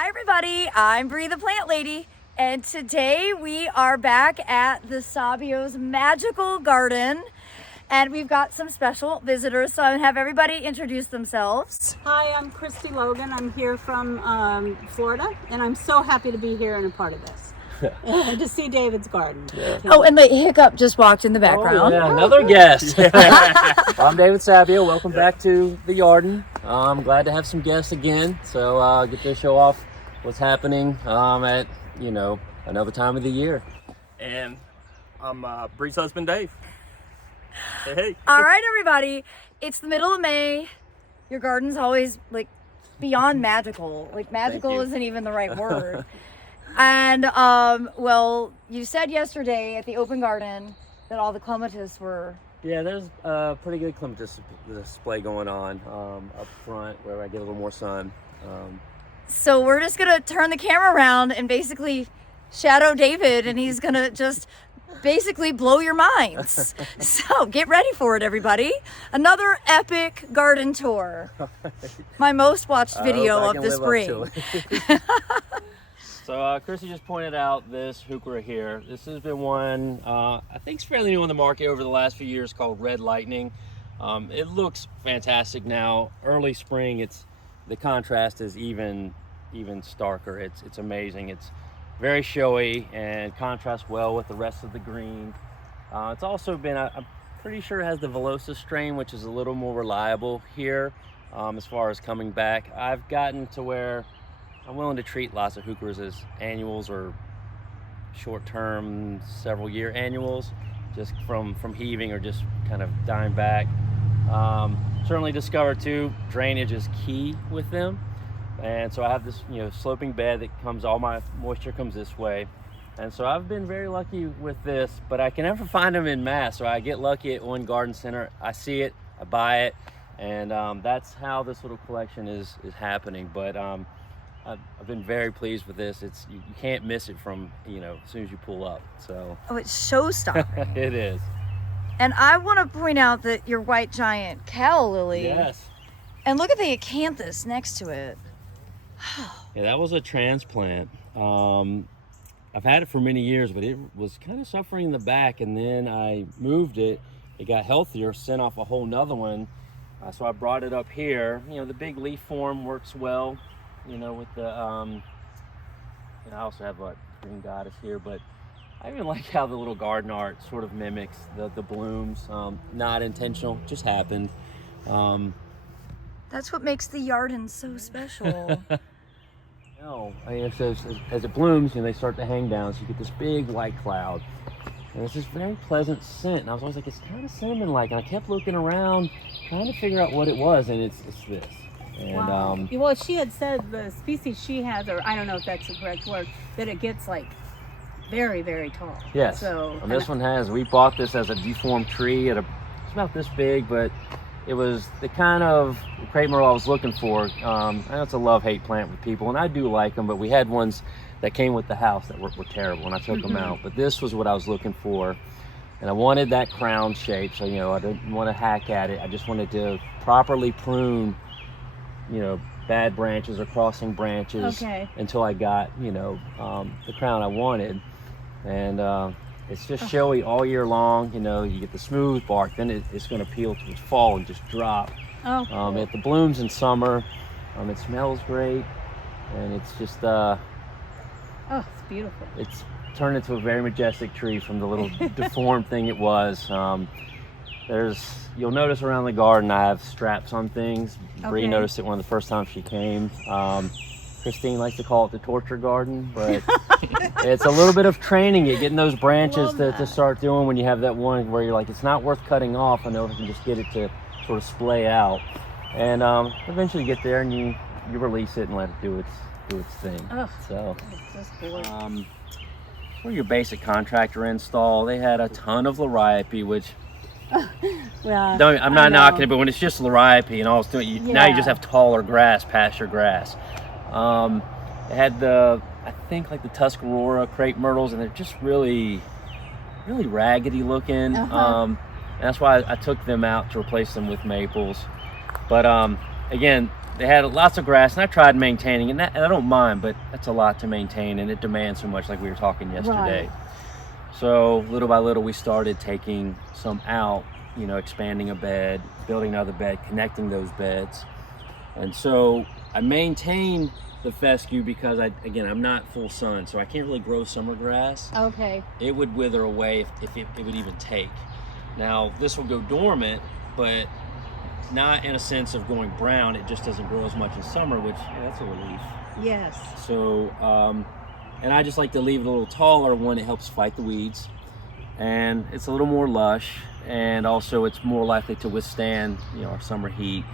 Hi everybody, I'm Bree the Plant Lady, and today we are back at the Sabio's magical garden, and we've got some special visitors, so I'm gonna have everybody introduce themselves. Hi, I'm Christy Logan. I'm here from Florida, and I'm so happy to be here and a part of this. And to see David's garden. Yeah. Oh, and the Hiccup just walked in the background. Oh, yeah, another guest. I'm David Sabio. Welcome back to the Garden. I'm glad to have some guests again. So get to show off what's happening at another time of the year. And I'm Bree's husband, Dave. Hey. All right, everybody, it's the middle of May. Your garden's always like beyond magical. Like magical you. isn't even the right word. And well, you said yesterday at the open garden that all the clematis were. Yeah, there's a pretty good clematis display going on up front where I get a little more sun. So we're just gonna turn the camera around and basically shadow David, and he's gonna just basically blow your minds. So get ready for it, everybody. Another epic garden tour. My most watched video of the spring. So Chrissy just pointed out this heuchera here. This has been one I think it's fairly new on the market over the last few years, called Red Lightning. It looks fantastic now. Early spring, the contrast is even starker. It's amazing. It's very showy and contrasts well with the rest of the green. It's also been, I'm pretty sure it has the Velosa strain, which is a little more reliable here as far as coming back. I've gotten to where I'm willing to treat lots of heucheras as annuals or short-term, several-year annuals, just from heaving or just kind of dying back. Certainly discovered too, drainage is key with them, and so I have this sloping bed that comes, all my moisture comes this way, and so I've been very lucky with this. But I can never find them in mass, so I get lucky at one garden center. I see it, I buy it, and that's how this little collection is happening. But I've been very pleased with this. You can't miss it from as soon as you pull up. So It's show-stopping. it is. And I want to point out that your white giant calla lily. Yes. And look at the acanthus next to it. Yeah, that was a transplant. I've had it for many years, but it was kind of suffering in the back, and then I moved it. It got healthier, sent off a whole nother one. So I brought it up here. The big leaf form works well, with the, I also have a green goddess here, but I even like how the little garden art sort of mimics the blooms. Not intentional, just happened. That's what makes the Yarden so special. As it blooms, they start to hang down, so you get this big white cloud. And it's this very pleasant scent, and I was always like, it's kind of cinnamon-like, and I kept looking around, trying to figure out what it was, and it's this. And, wow. Well, she had said the species she has, or I don't know if that's the correct word, that it gets like very, very tall. Yes. So and this one we bought this as a deformed tree it's about this big, but it was the kind of crepe myrtle I was looking for. I know it's a love-hate plant with people, and I do like them, but we had ones that came with the house that were terrible, and I took them out. But this was what I was looking for, and I wanted that crown shape, so I didn't want to hack at it. I just wanted to properly prune bad branches or crossing branches until I got the crown I wanted. And it's just showy all year long. You get the smooth bark, then it's going to peel to its fall and just drop. Cool. It the blooms in summer. It smells great, and it's just it's beautiful. it's turned into a very majestic tree from the little deformed thing it was. You'll notice around the garden I have straps on things. Bree noticed it one of the first times she came. Christine likes to call it the torture garden, but it's a little bit of training it, getting those branches to start doing when you have that one where you're like, it's not worth cutting off. I know if I can just get it to sort of splay out. And eventually get there and you release it and let it do its thing. So for your basic contractor install, they had a ton of loriope, which I'm not knocking it, but when it's just loriope and all it's doing, now you just have taller grass, pasture grass. It had I think like the Tuscarora crepe myrtles, and they're just really, really raggedy looking. And that's why I took them out to replace them with maples. But again, they had lots of grass, and I tried maintaining, and I don't mind, but that's a lot to maintain, and it demands so much, like we were talking yesterday. Right. So little by little, we started taking some out, you know, expanding a bed, building another bed, connecting those beds. And so I maintain the fescue because I'm not full sun, so I can't really grow summer grass. Okay. It would wither away if it would even take. Now this will go dormant, but not in a sense of going brown. It just doesn't grow as much in summer, which that's a relief. Yes. So, and I just like to leave it a little taller when it helps fight the weeds, and it's a little more lush, and also it's more likely to withstand, you know, our summer heat,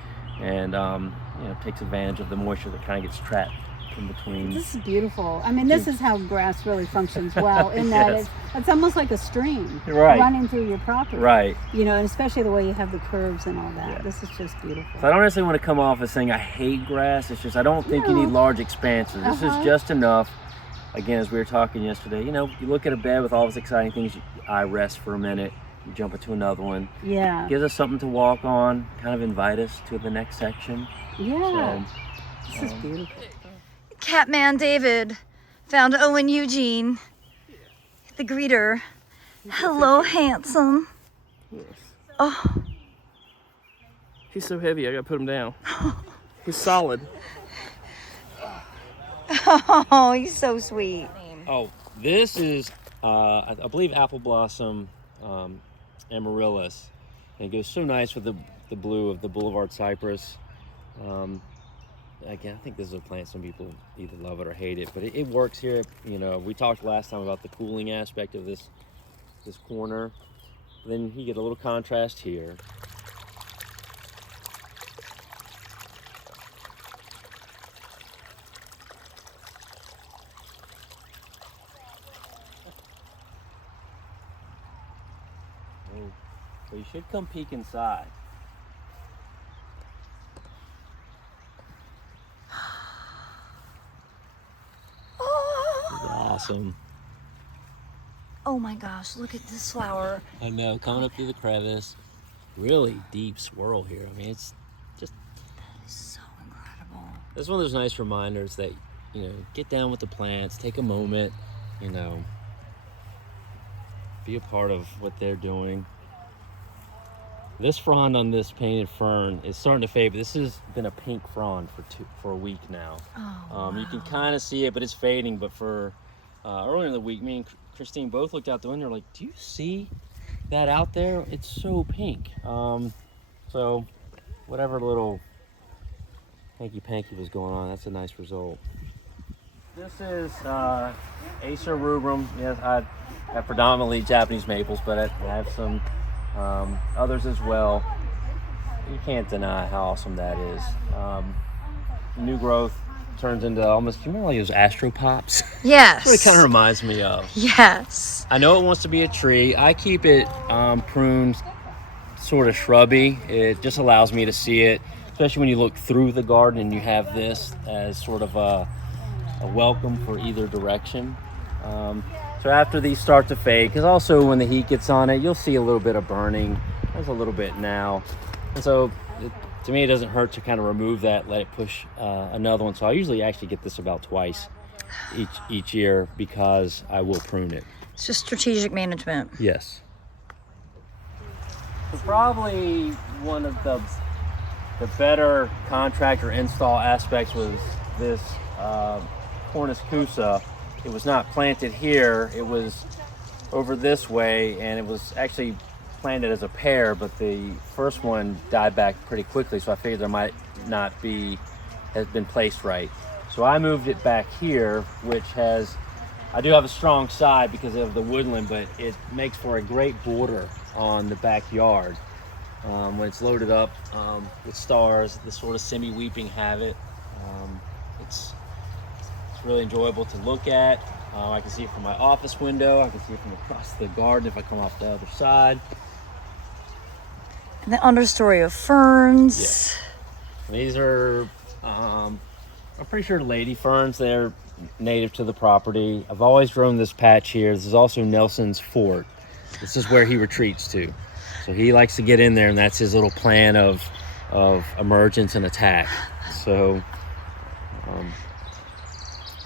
and you know, takes advantage of the moisture that kind of gets trapped in between. This is beautiful. I mean, this is how grass really functions well, in that Yes. it's almost like a stream Right. running through your property. Right. You know, and especially the way you have the curves and all that. Yeah. This is just beautiful. So I don't necessarily want to come off as saying I hate grass. It's just I don't think you No. need large expanses. This is just enough. Again, as we were talking yesterday, you know, you look at a bed with all these exciting things, I rest for a minute, you jump into another one. Yeah. Gives us something to walk on, kind of invite us to the next section. Yeah. So, This is beautiful. Catman David found Owen Eugene, the greeter. Hello, handsome. Oh, He's so heavy, I gotta put him down. He's solid. oh, he's so sweet. oh, this is, I believe, Apple Blossom Amaryllis. And it goes so nice with the blue of the Boulevard Cypress. Again, I think this is a plant some people either love it or hate it, but it works here. You know, we talked last time about the cooling aspect of this corner. Then you get a little contrast here. Oh, so you should come peek inside. Awesome. Oh my gosh, look at this flower. I know, coming up through the crevice. Really deep swirl here. I mean, it's just, It's so incredible. this is one of those nice reminders that, you know, get down with the plants, take a moment, you know, be a part of what they're doing. This frond on this painted fern is starting to fade, but this has been a pink frond for a week now. Oh, You can kind of see it, but it's fading. But for earlier in the week, me and Christine both looked out the window, like, do you see that out there? It's so pink. So whatever little hanky-panky was going on, that's a nice result. This is Acer rubrum. Yes, I have predominantly Japanese maples, but I have some others as well. You can't deny how awesome that is. New growth turns into almost, you remember like those Astropops? yes. That's what it kind of reminds me of. Yes. I know it wants to be a tree. I keep it pruned sort of shrubby. It just allows me to see it, especially when you look through the garden and you have this as sort of a welcome for either direction. So after these start to fade, because also when the heat gets on it, you'll see a little bit of burning. There's a little bit now. And so to me, it doesn't hurt to kind of remove that, let it push another one. So I usually actually get this about twice each year because I will prune it. It's just strategic management. Yes. So probably one of the better contractor install aspects was this Cornus Cusa. It was not planted here, it was over this way, and it was actually planted as a pair, but the first one died back pretty quickly, so I figured there might not has been placed right. So I moved it back here, which I do have a strong side because of the woodland, but it makes for a great border on the backyard. When it's loaded up with stars, the sort of semi-weeping habit, it's really enjoyable to look at. I can see it from my office window. I can see it from across the garden if I come off the other side. And the understory of ferns. Yeah. These are, I'm pretty sure lady ferns. They're native to the property. I've always grown this patch here. This is also Nelson's fort. This is where he retreats to. So he likes to get in there, and that's his little plan of of emergence and attack. So,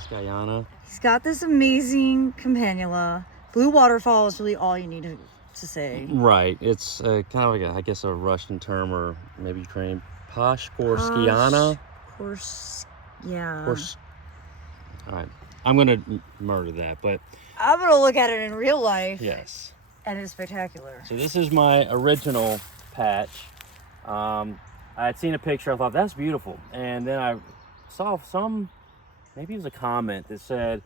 Guyana. He's got this amazing campanula. Blue Waterfall is really all you need to say. Right. It's kind of like I guess a Russian term, or maybe Ukrainian. Pashkorskiana. Yeah. All right. I'm gonna murder that, but I'm gonna look at it in real life. yes. And it's spectacular. So this is my original patch. I had seen a picture. I thought that's beautiful, and then I saw maybe it was a comment that said,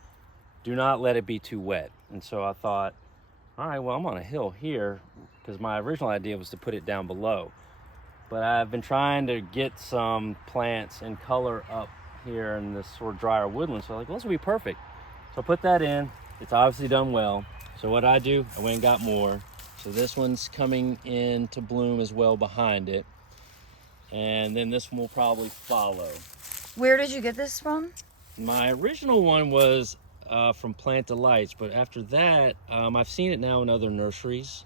"Do not let it be too wet." And so I thought, all right, well, I'm on a hill here, because my original idea was to put it down below. But I've been trying to get some plants and color up here in this sort of drier woodland. So I'm like, well, this will be perfect. So I put that in. It's obviously done well. So what I do, I went and got more. So this one's coming into bloom as well behind it. And then this one will probably follow. Where did you get this from? My original one was from Plant Delights, but after that, I've seen it now in other nurseries.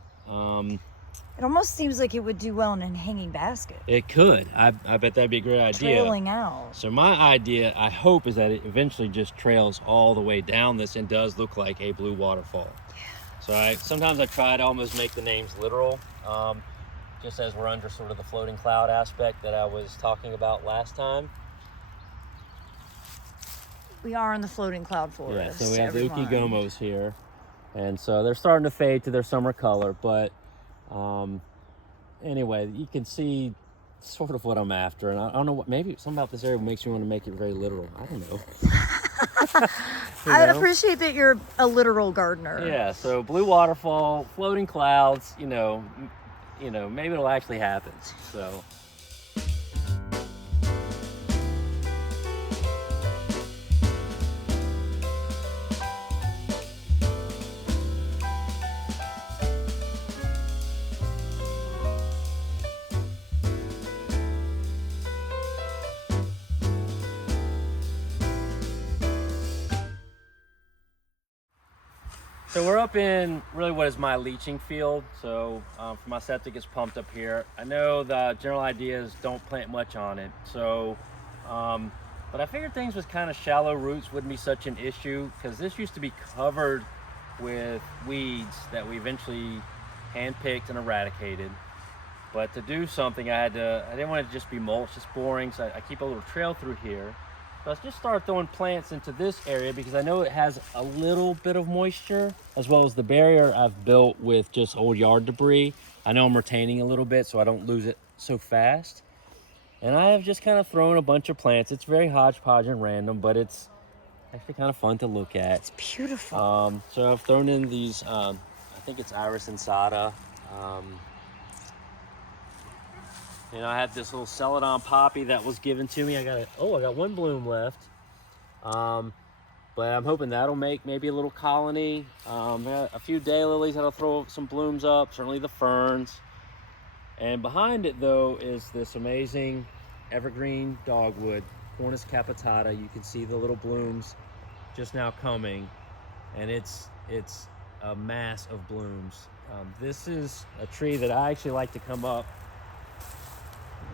It almost seems like it would do well in a hanging basket. It could. I bet that'd be a great idea. Trailing out. So my idea, I hope, is that it eventually just trails all the way down this and does look like a blue waterfall. Yeah. So sometimes I try to almost make the names literal, just as we're under sort of the floating cloud aspect that I was talking about last time. We are in the floating cloud forest. Yeah, so we have the Ukigomos here. And so they're starting to fade to their summer color, but anyway, you can see sort of what I'm after, and I don't know what, maybe something about this area makes me want to make it very literal. I don't know. I appreciate that you're a literal gardener. Yeah, so blue waterfall, floating clouds, you know, maybe it'll actually happen. So we're up in really what is my leaching field. So for my septic is pumped up here. I know the general idea is don't plant much on it. So, but I figured things with kind of shallow roots wouldn't be such an issue, because this used to be covered with weeds that we eventually handpicked and eradicated. But to do something, I didn't want it to just be mulch, just boring. So I keep a little trail through here. So let's just start throwing plants into this area, because I know it has a little bit of moisture, as well as the barrier I've built with just old yard debris. I know I'm retaining a little bit so I don't lose it so fast. And I have just kind of thrown a bunch of plants. It's very hodgepodge and random, but it's actually kind of fun to look at. It's beautiful. So I've thrown in these, I think it's Iris insata. I had this little celadon poppy that was given to me. I got one bloom left. But I'm hoping that'll make maybe a little colony. A few daylilies that'll throw some blooms up, certainly the ferns. And behind it, though, is this amazing evergreen dogwood, Cornus capitata. You can see the little blooms just now coming, and it's a mass of blooms. This is a tree that I actually like to come up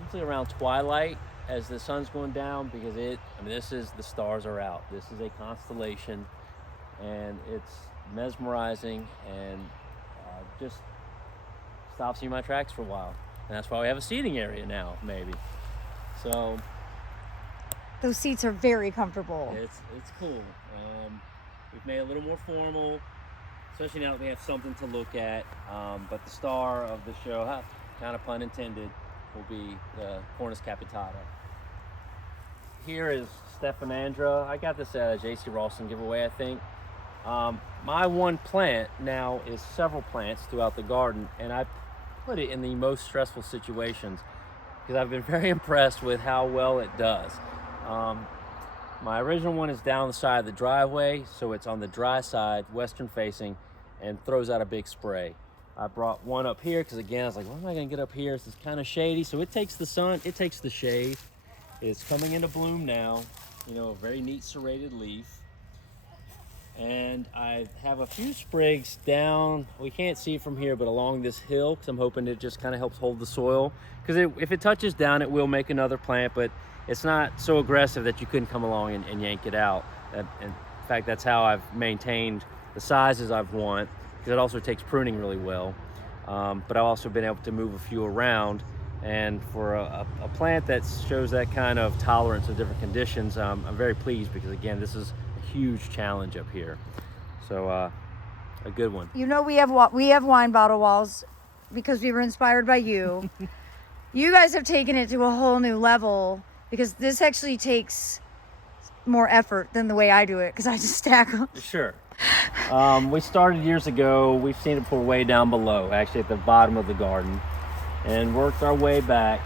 usually around twilight as the sun's going down, because the stars are out. This is a constellation, and it's mesmerizing, and just stops me in my tracks for a while. And that's why we have a seating area now, maybe. So those seats are very comfortable. it's cool. We've made it a little more formal, especially now that we have something to look at. But the star of the show, kind of pun intended, will be the Cornus capitata. Here is Stephanandra. I got this at a J.C. Ralston giveaway, I think. My one plant now is several plants throughout the garden, and I put it in the most stressful situations, because I've been very impressed with how well it does. My original one is down the side of the driveway, so it's on the dry side, western facing, and throws out a big spray. I brought one up here because, again, I was like, what am I going to get up here? It's kind of shady, so it takes the sun, it takes the shade. It's coming into bloom now, a very neat serrated leaf. And I have a few sprigs down, we can't see from here, but along this hill, because I'm hoping it just kind of helps hold the soil. Because if it touches down, it will make another plant, but it's not so aggressive that you couldn't come along and yank it out. In fact, that's how I've maintained the sizes I've want, because it also takes pruning really well. But I've also been able to move a few around. And for a plant that shows that kind of tolerance of different conditions, I'm very pleased, because again, this is huge challenge up here. So a good one. You know, we have wine bottle walls because we were inspired by you. You guys have taken it to a whole new level, because this actually takes more effort than the way I do it, because I just stack them. Sure. We started years ago. We've seen it before, way down below, actually at the bottom of the garden, and worked our way back.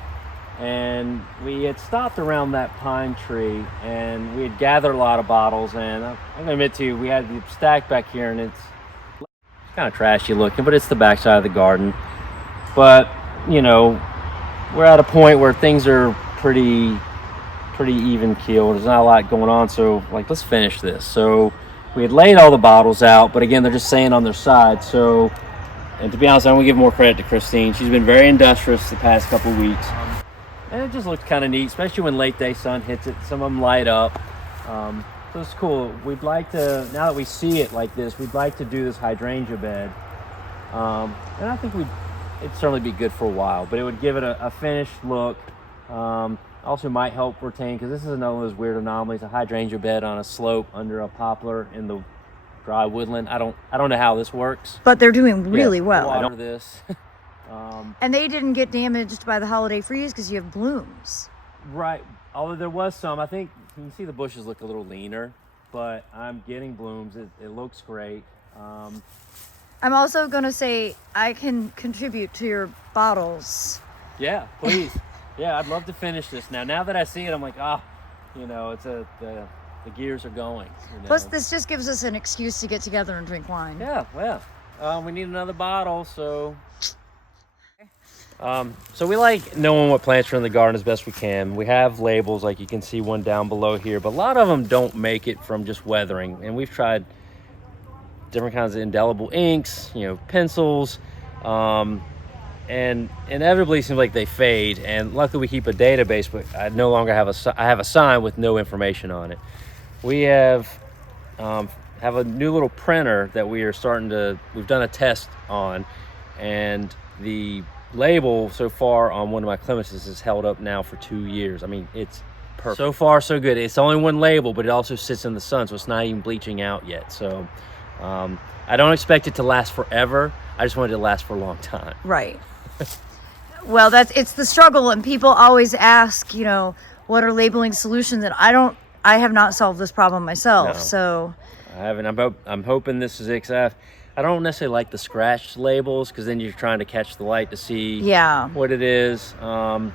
And we had stopped around that pine tree, and we had gathered a lot of bottles, and I'm gonna admit to you, we had the stack back here, and it's kind of trashy looking, but it's the back side of the garden. But you know, we're at a point where things are pretty even keeled. There's not a lot going on, so like, let's finish this. So we had laid all the bottles out, but again, they're just staying on their side. So, and to be honest, I want to give more credit to Christine. She's been very industrious the past couple weeks. And it just looked kind of neat, especially when late day sun hits it. Some of them light up. So it's cool. We'd like to, now that we see it like this, we'd like to do this hydrangea bed. And I think it'd certainly be good for a while, but it would give it a finished look. Also might help retain, because this is another one of those weird anomalies, a hydrangea bed on a slope under a poplar in the dry woodland. I don't know how this works. But they're doing really well. Water this. And they didn't get damaged by the holiday freeze because you have blooms. Right. Although there was some, I think you can see the bushes look a little leaner, but I'm getting blooms. It looks great. I'm also going to say I can contribute to your bottles. Yeah, please. Yeah, I'd love to finish this now. Now that I see it, I'm like, you know, it's the gears are going. You know? Plus, this just gives us an excuse to get together and drink wine. Yeah, well, we need another bottle, so. So we like knowing what plants are in the garden as best we can. We have labels, like you can see one down below here, but a lot of them don't make it from just weathering. And we've tried different kinds of indelible inks, you know, pencils, and inevitably it seems like they fade. And luckily we keep a database, but I no longer have a sign with no information on it. We have a new little printer that we've done a test on, and the label so far on one of my clematis is held up now for 2 years. I mean, it's perfect. So far, so good. It's only one label, but it also sits in the sun, so it's not even bleaching out yet. So I don't expect it to last forever. I just want it to last for a long time. Right. Well, it's the struggle, and people always ask, you know, what are labeling solutions? And I have not solved this problem myself. No. So I haven't. I'm hoping this is it. I don't necessarily like the scratched labels, because then you're trying to catch the light to see what it is. And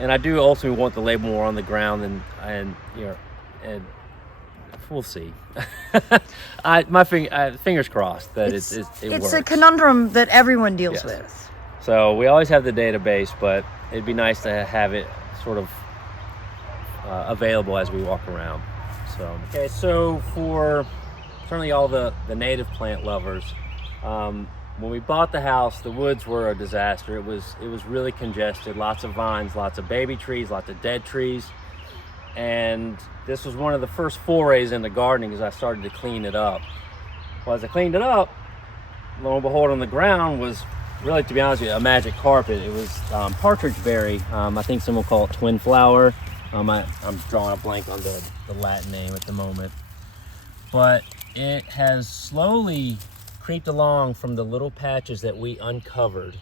I do ultimately want the label more on the ground, and you know, and we'll see. Fingers crossed that it works. It's a conundrum that everyone deals with. So we always have the database, but it'd be nice to have it sort of available as we walk around. So okay, so for certainly all the native plant lovers, when we bought the house, the woods were a disaster. It was really congested, lots of vines, lots of baby trees, lots of dead trees. And this was one of the first forays into gardening, as I started to clean it up. Well, as I cleaned it up, lo and behold, on the ground was really, to be honest with you, a magic carpet. It was Partridge Berry. I think some will call it twin flower. I'm drawing a blank on the Latin name at the moment. But it has slowly creeped along from the little patches that we uncovered.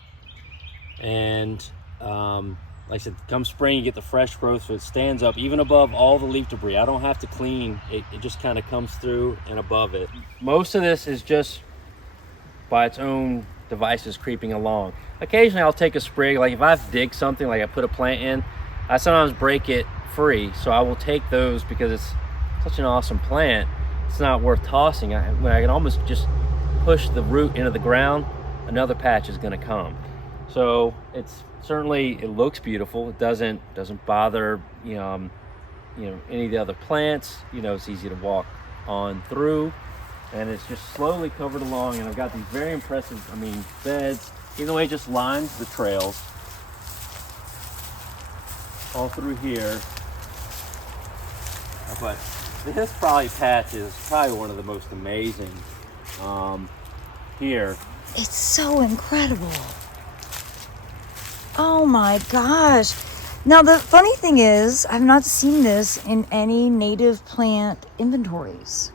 And like I said, come spring, you get the fresh growth, so it stands up even above all the leaf debris. I don't have to clean. It just kind of comes through and above it. Most of this is just by its own devices creeping along. Occasionally I'll take a sprig, like if I dig something, like I put a plant in, I sometimes break it free, so I will take those because it's such an awesome plant. It's not worth tossing. When I can almost just push the root into the ground, another patch is going to come. So it's certainly, it looks beautiful. It doesn't bother any of the other plants. You know, it's easy to walk on through. and it's just slowly covered along, and I've got these very impressive, I mean, beds. Even the way it just lines the trails all through here. But this patch is probably one of the most amazing here. It's so incredible. Oh my gosh. Now the funny thing is, I've not seen this in any native plant inventories.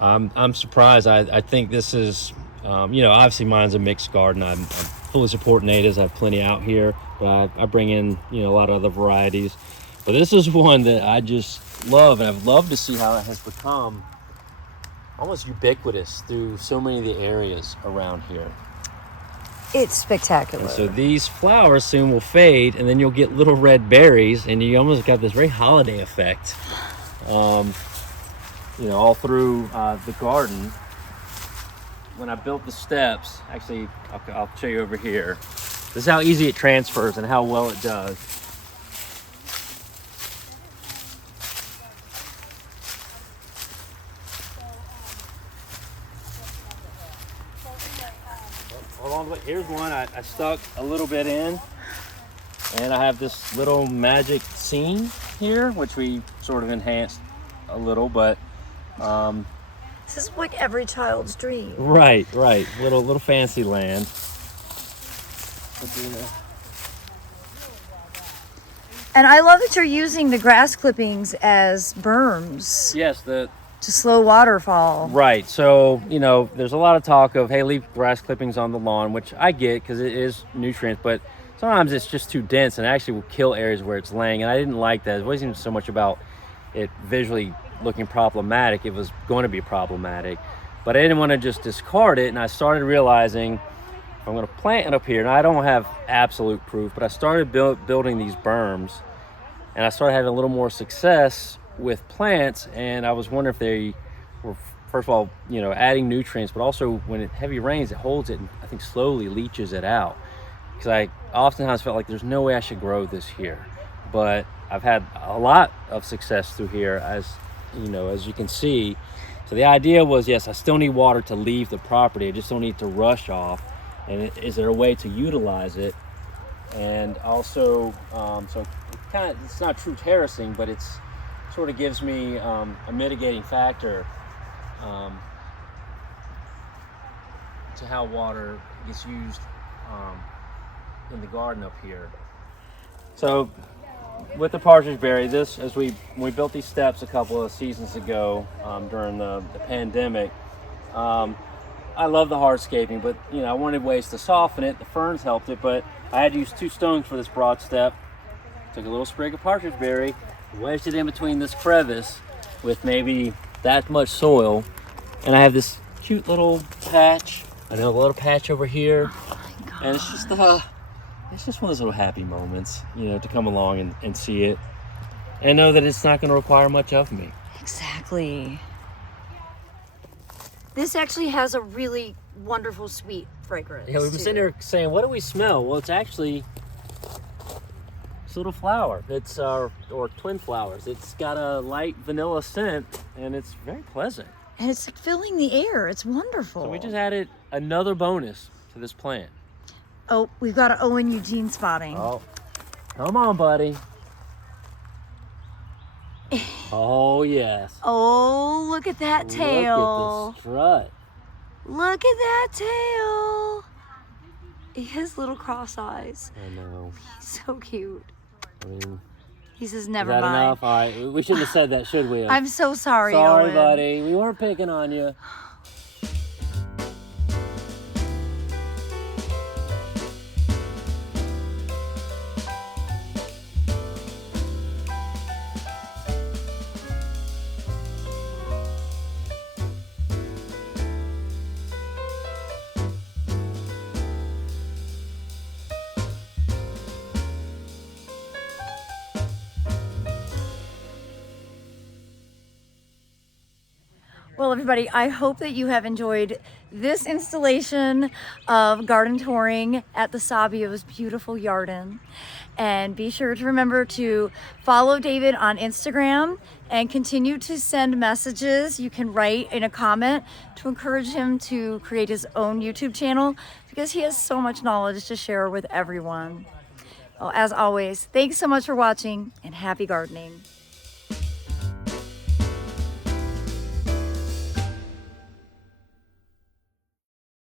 I'm surprised. I think this is, obviously mine's a mixed garden. I fully support natives. I have plenty out here, but I bring in, a lot of other varieties. But this is one that I just love, and I've loved to see how it has become almost ubiquitous through so many of the areas around here. It's spectacular. And so these flowers soon will fade, and then you'll get little red berries, and you almost got this very holiday effect, all through the garden. When I built the steps, actually, I'll show you over here. This is how easy it transfers and how well it does. Here's one I stuck a little bit in, and I have this little magic scene here, which we sort of enhanced a little, but this is like every child's dream. right, little fancy land. And I love that you're using the grass clippings as berms. Yes, to slow waterfall. Right. So, there's a lot of talk of, hey, leave grass clippings on the lawn, which I get because it is nutrients, but sometimes it's just too dense and actually will kill areas where it's laying. And I didn't like that. It wasn't even so much about it visually looking problematic. It was going to be problematic, but I didn't want to just discard it. And I started realizing if I'm going to plant it up here, and I don't have absolute proof, but I started building these berms, and I started having a little more success with plants, and I was wondering if they were, first of all, adding nutrients, but also when it heavy rains, it holds it and I think slowly leaches it out. Because I oftentimes felt like there's no way I should grow this here, but I've had a lot of success through here, as you can see. So the idea was, yes, I still need water to leave the property. I just don't need to rush off. And is there a way to utilize it? And also, so it's not true terracing, but it's sort of gives me a mitigating factor to how water gets used in the garden up here. So with the Partridge Berry, when we built these steps a couple of seasons ago during the pandemic, I love the hardscaping, but I wanted ways to soften it. The ferns helped it, but I had to use 2 stones for this broad step. Took a little sprig of Partridge Berry, wedged it in between this crevice with maybe that much soil, and I have this cute little patch. I know a little patch over here, and it's just one of those little happy moments, to come along and see it, and know that it's not going to require much of me. Exactly. This actually has a really wonderful sweet fragrance. Yeah, we've been sitting there saying, what do we smell? Well, it's actually this little flower. It's or twin flowers. It's got a light vanilla scent, and it's very pleasant. And it's like filling the air. It's wonderful. So we just added another bonus to this plant. Oh, we've got an Owen Eugene spotting. Oh, come on, buddy. Oh, yes. Oh, look at that tail. Look at the strut. Look at that tail. His little cross eyes. I know. He's so cute. I mean, He says, is never that mind. enough? All right, we shouldn't have said that, should we? I'm so sorry, Sorry, Owen. buddy. We weren't picking on you. Well, everybody, I hope that you have enjoyed this installation of garden touring at the Sabio's beautiful garden. And be sure to remember to follow David on Instagram and continue to send messages. You can write in a comment to encourage him to create his own YouTube channel because he has so much knowledge to share with everyone. Well, as always, thanks so much for watching and happy gardening.